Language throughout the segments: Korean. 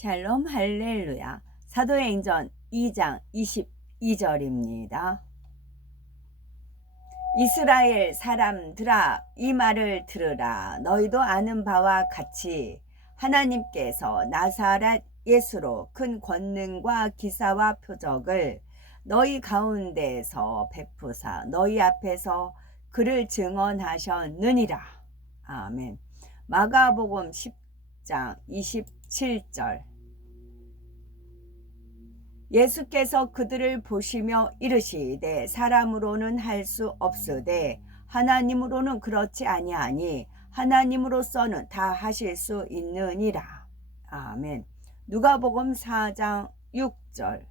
샬롬 할렐루야. 사도행전 2장 22절입니다. 이스라엘 사람들아, 이 말을 들으라. 너희도 아는 바와 같이 하나님께서 나사렛 예수로 큰 권능과 기사와 표적을 너희 가운데에서 베푸사 너희 앞에서 그를 증언하셨느니라. 아멘. 마가복음 10장 27절. 예수께서 그들을 보시며 이르시되 사람으로는 할 수 없으되 하나님으로는 그렇지 아니하니 하나님으로서는 다 하실 수 있느니라. 아멘. 누가복음 4장 6절.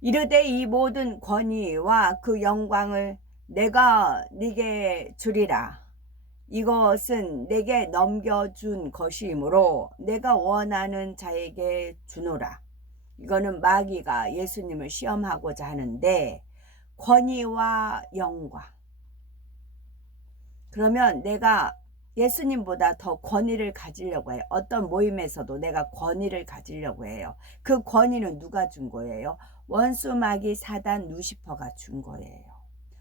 이르되 이 모든 권위와 그 영광을 내가 네게 주리라. 이것은 내게 넘겨준 것이므로 내가 원하는 자에게 주노라. 이거는 마귀가 예수님을 시험하고자 하는데, 권위와 영광. 그러면 내가 예수님보다 더 권위를 가지려고 해요. 어떤 모임에서도 내가 권위를 가지려고 해요. 그 권위는 누가 준 거예요? 원수 마귀 사단 루시퍼가 준 거예요.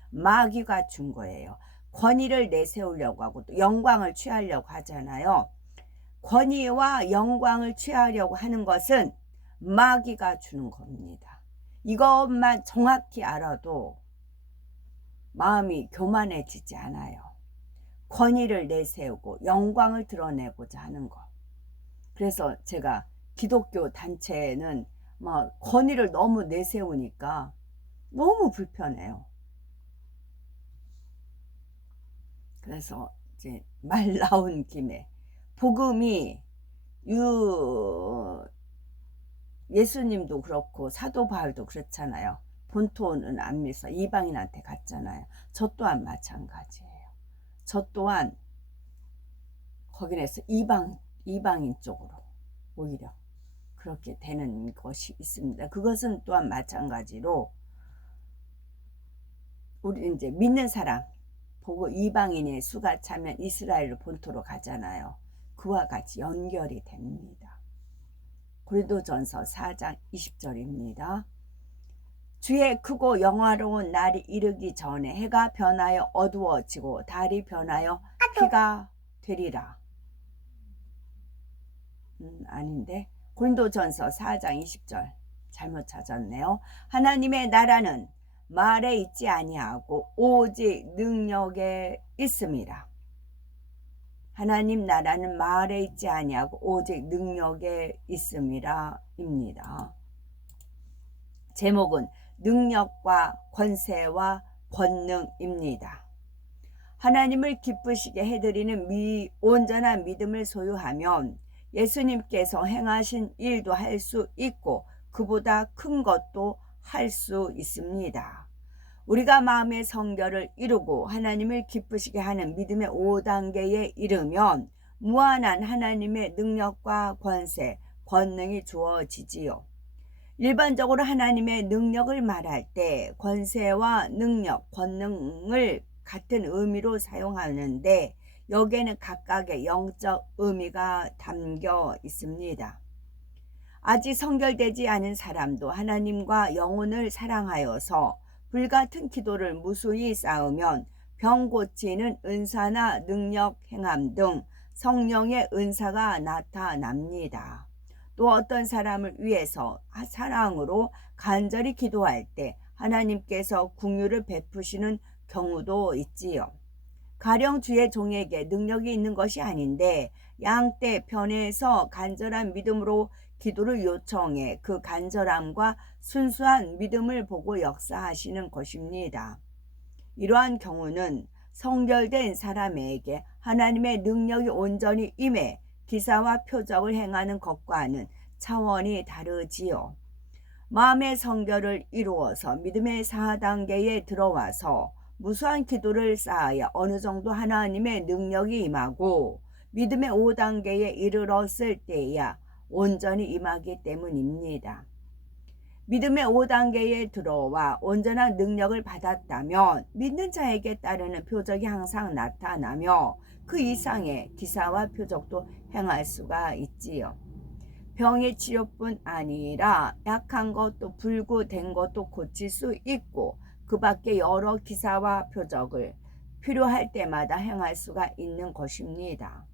마귀가 준 거예요. 권위를 내세우려고 하고 또 영광을 취하려고 하잖아요. 권위와 영광을 취하려고 하는 것은 마귀가 주는 겁니다. 이것만 정확히 알아도 마음이 교만해지지 않아요. 권위를 내세우고 영광을 드러내고자 하는 것. 그래서 제가 기독교 단체는 막 권위를 너무 내세우니까 너무 불편해요. 그래서 이제 말 나온 김에 복음이 예수님도 그렇고 사도 바울도 그렇잖아요. 본토는 안 믿어 이방인한테 갔잖아요. 저 또한 마찬가지예요. 저 또한 거기에서 이방인 쪽으로 오히려 그렇게 되는 것이 있습니다. 그것은 또한 마찬가지로 우리 이제 믿는 사람 보고 이방인의 수가 차면 이스라엘 본토로 가잖아요. 그와 같이 연결이 됩니다. 고린도전서 4장 20절입니다. 주의 크고 영화로운 날이 이르기 전에 해가 변하여 어두워지고 달이 변하여 희가 되리라. 아닌데 고린도전서 4장 20절 잘못 찾았네요. 하나님의 나라는 말에 있지 아니하고 오직 능력에 있습니다. 하나님 나라는 말에 있지 아니하고 오직 능력에 있음이라 입니다. 제목은 능력과 권세와 권능입니다. 하나님을 기쁘시게 해드리는 온전한 믿음을 소유하면 예수님께서 행하신 일도 할 수 있고 그보다 큰 것도 할 수 있습니다. 우리가 마음의 성결을 이루고 하나님을 기쁘시게 하는 믿음의 5단계에 이르면 무한한 하나님의 능력과 권세, 권능이 주어지지요. 일반적으로 하나님의 능력을 말할 때 권세와 능력, 권능을 같은 의미로 사용하는데 여기에는 각각의 영적 의미가 담겨 있습니다. 아직 성결되지 않은 사람도 하나님과 영혼을 사랑하여서 불같은 기도를 무수히 쌓으면 병 고치는 은사나 능력 행함 등 성령의 은사가 나타납니다. 또 어떤 사람을 위해서 사랑으로 간절히 기도할 때 하나님께서 긍휼을 베푸시는 경우도 있지요. 가령 주의 종에게 능력이 있는 것이 아닌데 양떼 편에서 간절한 믿음으로 기도를 요청해 그 간절함과 순수한 믿음을 보고 역사하시는 것입니다. 이러한 경우는 성결된 사람에게 하나님의 능력이 온전히 임해 기사와 표적을 행하는 것과는 차원이 다르지요. 마음의 성결을 이루어서 믿음의 4단계에 들어와서 무수한 기도를 쌓아야 어느 정도 하나님의 능력이 임하고 믿음의 5단계에 이르렀을 때야 온전히 임하기 때문입니다. 믿음의 5단계에 들어와 온전한 능력을 받았다면 믿는 자에게 따르는 표적이 항상 나타나며 그 이상의 기사와 표적도 행할 수가 있지요. 병의 치료뿐 아니라 약한 것도 불구된 것도 고칠 수 있고 그 밖에 여러 기사와 표적을 필요할 때마다 행할 수가 있는 것입니다.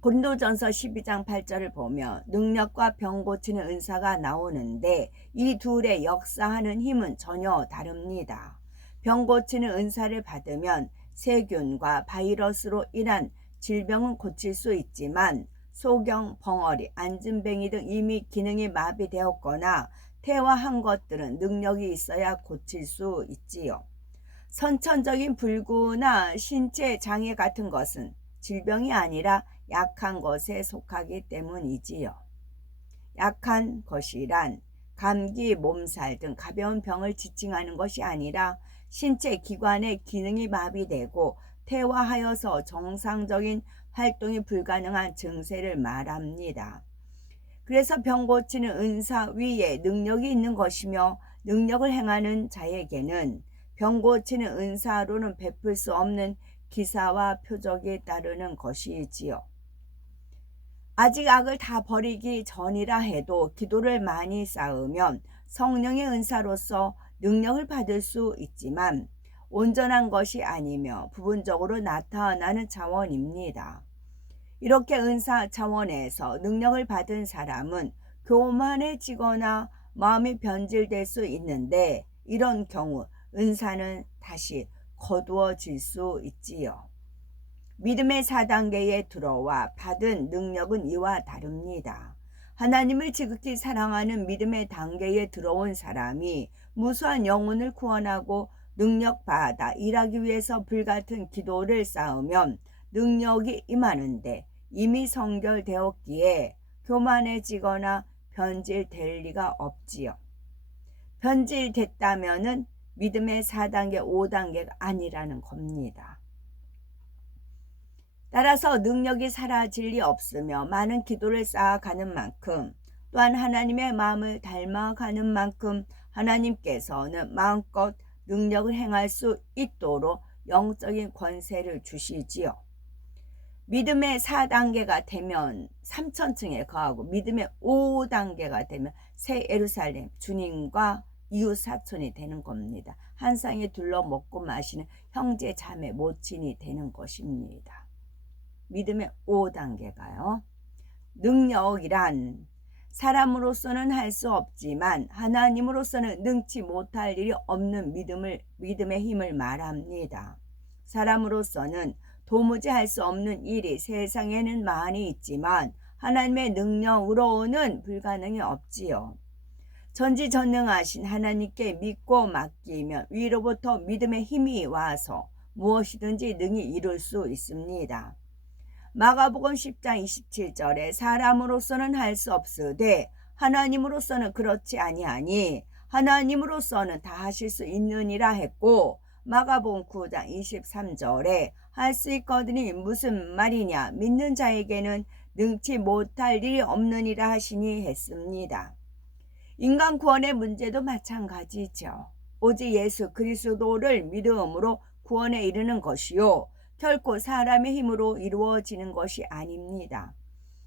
고린도전서 12장 8절을 보면 능력과 병 고치는 은사가 나오는데 이 둘의 역사하는 힘은 전혀 다릅니다. 병 고치는 은사를 받으면 세균과 바이러스로 인한 질병은 고칠 수 있지만 소경, 벙어리, 안진뱅이 등 이미 기능이 마비되었거나 퇴화한 것들은 능력이 있어야 고칠 수 있지요. 선천적인 불구나 신체 장애 같은 것은 질병이 아니라 약한 것에 속하기 때문이지요. 약한 것이란 감기, 몸살 등 가벼운 병을 지칭하는 것이 아니라 신체 기관의 기능이 마비되고 퇴화하여서 정상적인 활동이 불가능한 증세를 말합니다. 그래서 병 고치는 은사 위에 능력이 있는 것이며 능력을 행하는 자에게는 병 고치는 은사로는 베풀 수 없는 기사와 표적이 따르는 것이지요. 아직 악을 다 버리기 전이라 해도 기도를 많이 쌓으면 성령의 은사로서 능력을 받을 수 있지만 온전한 것이 아니며 부분적으로 나타나는 차원입니다. 이렇게 은사 차원에서 능력을 받은 사람은 교만해지거나 마음이 변질될 수 있는데 이런 경우 은사는 다시 거두어질 수 있지요. 믿음의 4단계에 들어와 받은 능력은 이와 다릅니다. 하나님을 지극히 사랑하는 믿음의 단계에 들어온 사람이 무수한 영혼을 구원하고 능력받아 일하기 위해서 불같은 기도를 쌓으면 능력이 임하는데 이미 성결되었기에 교만해지거나 변질될 리가 없지요. 변질됐다면은 믿음의 4단계, 5단계가 아니라는 겁니다. 따라서 능력이 사라질 리 없으며 많은 기도를 쌓아가는 만큼 또한 하나님의 마음을 닮아가는 만큼 하나님께서는 마음껏 능력을 행할 수 있도록 영적인 권세를 주시지요. 믿음의 4단계가 되면 3천층에 거하고 믿음의 5단계가 되면 새 예루살렘 주님과 이웃 사촌이 되는 겁니다. 한 쌍에 둘러 먹고 마시는 형제 자매 모친이 되는 것입니다. 믿음의 5단계가요. 능력이란 사람으로서는 할 수 없지만 하나님으로서는 능치 못할 일이 없는 믿음의 힘을 말합니다. 사람으로서는 도무지 할 수 없는 일이 세상에는 많이 있지만 하나님의 능력으로는 불가능이 없지요. 전지전능하신 하나님께 믿고 맡기면 위로부터 믿음의 힘이 와서 무엇이든지 능히 이룰 수 있습니다. 마가복음 10장 27절에 사람으로서는 할 수 없으되 하나님으로서는 그렇지 아니하니 하나님으로서는 다 하실 수 있느니라 했고, 마가복음 9장 23절에 할 수 있거든이 무슨 말이냐, 믿는 자에게는 능치 못할 일이 없느니라 하시니 했습니다. 인간 구원의 문제도 마찬가지죠. 오직 예수 그리스도를 믿음으로 구원에 이르는 것이요 결코 사람의 힘으로 이루어지는 것이 아닙니다.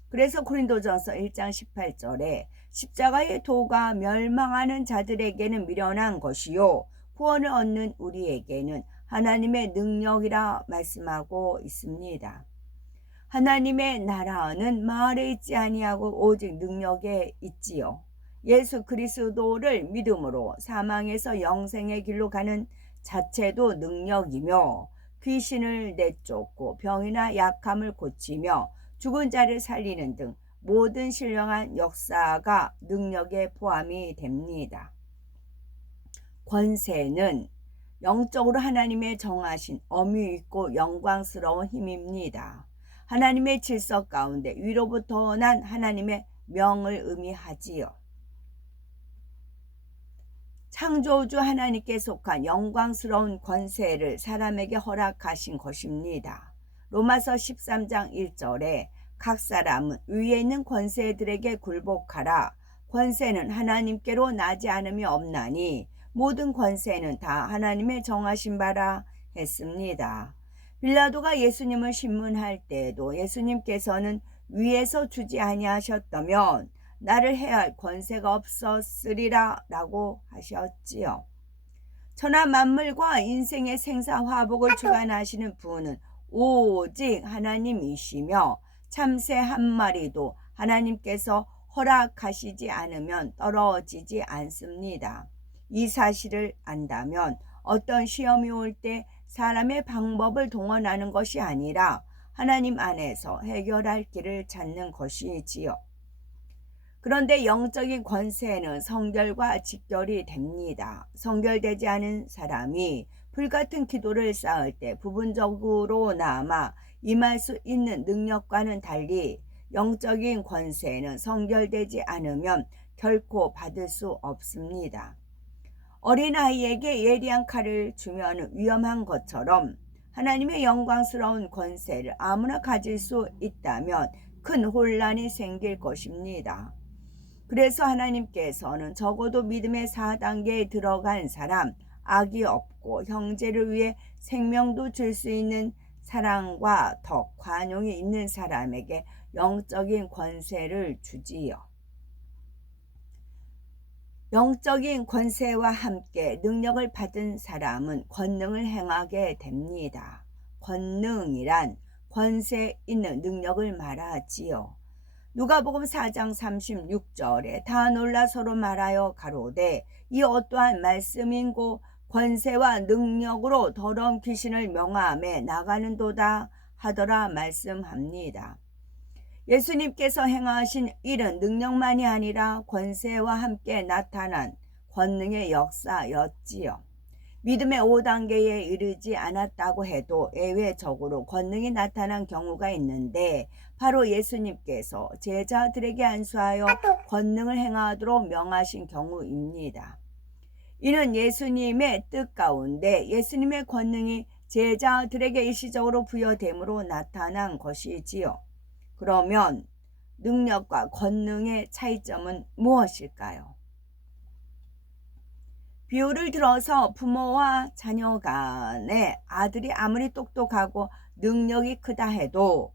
그래서 고린도전서 1장 18절에 십자가의 도가 멸망하는 자들에게는 미련한 것이요 구원을 얻는 우리에게는 하나님의 능력이라 말씀하고 있습니다. 하나님의 나라는 마을에 있지 아니하고 오직 능력에 있지요. 예수 그리스도를 믿음으로 사망에서 영생의 길로 가는 자체도 능력이며 귀신을 내쫓고 병이나 약함을 고치며 죽은 자를 살리는 등 모든 신령한 역사가 능력에 포함이 됩니다. 권세는 영적으로 하나님의 정하신 엄유 있고 영광스러운 힘입니다. 하나님의 질서 가운데 위로부터 난 하나님의 명을 의미하지요. 창조주 하나님께 속한 영광스러운 권세를 사람에게 허락하신 것입니다. 로마서 13장 1절에 각 사람은 위에 있는 권세들에게 굴복하라. 권세는 하나님께로 나지 않음이 없나니 모든 권세는 다 하나님의 정하신 바라 했습니다. 빌라도가 예수님을 신문할 때에도 예수님께서는 위에서 주지 아니하셨다면 나를 해할 권세가 없었으리라 라고 하셨지요. 천하 만물과 인생의 생사화복을 주관하시는 분은 오직 하나님이시며 참새 한 마리도 하나님께서 허락하시지 않으면 떨어지지 않습니다. 이 사실을 안다면 어떤 시험이 올 때 사람의 방법을 동원하는 것이 아니라 하나님 안에서 해결할 길을 찾는 것이지요. 그런데 영적인 권세는 성결과 직결이 됩니다. 성결되지 않은 사람이 불같은 기도를 쌓을 때 부분적으로나마 임할 수 있는 능력과는 달리 영적인 권세는 성결되지 않으면 결코 받을 수 없습니다. 어린아이에게 예리한 칼을 주면 위험한 것처럼 하나님의 영광스러운 권세를 아무나 가질 수 있다면 큰 혼란이 생길 것입니다. 그래서 하나님께서는 적어도 믿음의 4단계에 들어간 사람, 악이 없고 형제를 위해 생명도 줄 수 있는 사랑과 더 관용이 있는 사람에게 영적인 권세를 주지요. 영적인 권세와 함께 능력을 받은 사람은 권능을 행하게 됩니다. 권능이란 권세 있는 능력을 말하지요. 누가복음 4장 36절에 다 놀라 서로 말하여 가로되 이 어떠한 말씀인고 권세와 능력으로 더러운 귀신을 명하며 나가는도다 하더라 말씀합니다. 예수님께서 행하신 일은 능력만이 아니라 권세와 함께 나타난 권능의 역사였지요. 믿음의 5단계에 이르지 않았다고 해도 예외적으로 권능이 나타난 경우가 있는데 바로 예수님께서 제자들에게 안수하여 권능을 행하도록 명하신 경우입니다. 이는 예수님의 뜻 가운데 예수님의 권능이 제자들에게 일시적으로 부여됨으로 나타난 것이지요. 그러면 능력과 권능의 차이점은 무엇일까요? 비유를 들어서 부모와 자녀 간에 아들이 아무리 똑똑하고 능력이 크다 해도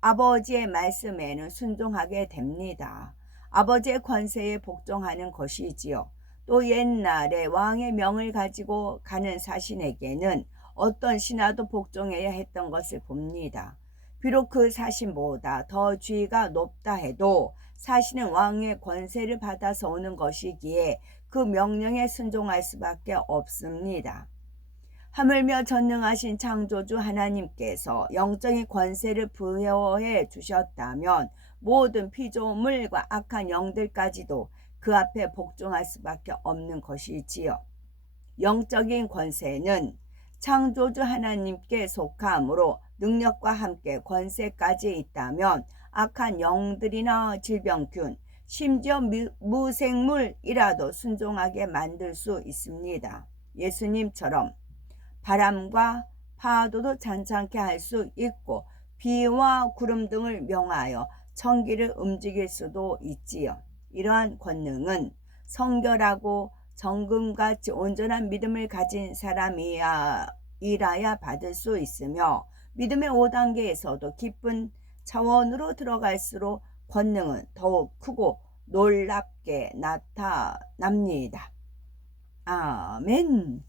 아버지의 말씀에는 순종하게 됩니다. 아버지의 권세에 복종하는 것이지요. 또 옛날에 왕의 명을 가지고 가는 사신에게는 어떤 신하도 복종해야 했던 것을 봅니다. 비록 그 사신보다 더 지위가 높다 해도 사신은 왕의 권세를 받아서 오는 것이기에 그 명령에 순종할 수밖에 없습니다. 하물며 전능하신 창조주 하나님께서 영적인 권세를 부여해 주셨다면 모든 피조물과 악한 영들까지도 그 앞에 복종할 수밖에 없는 것이지요. 영적인 권세는 창조주 하나님께 속하므로 능력과 함께 권세까지 있다면 악한 영들이나 질병균, 심지어 무생물이라도 순종하게 만들 수 있습니다. 예수님처럼 바람과 파도도 잔잔케 할 수 있고 비와 구름 등을 명하여 천기를 움직일 수도 있지요. 이러한 권능은 성결하고 정금같이 온전한 믿음을 가진 사람이야 이라야 받을 수 있으며 믿음의 5단계에서도 깊은 차원으로 들어갈수록 권능은 더욱 크고 놀랍게 나타납니다. 아멘.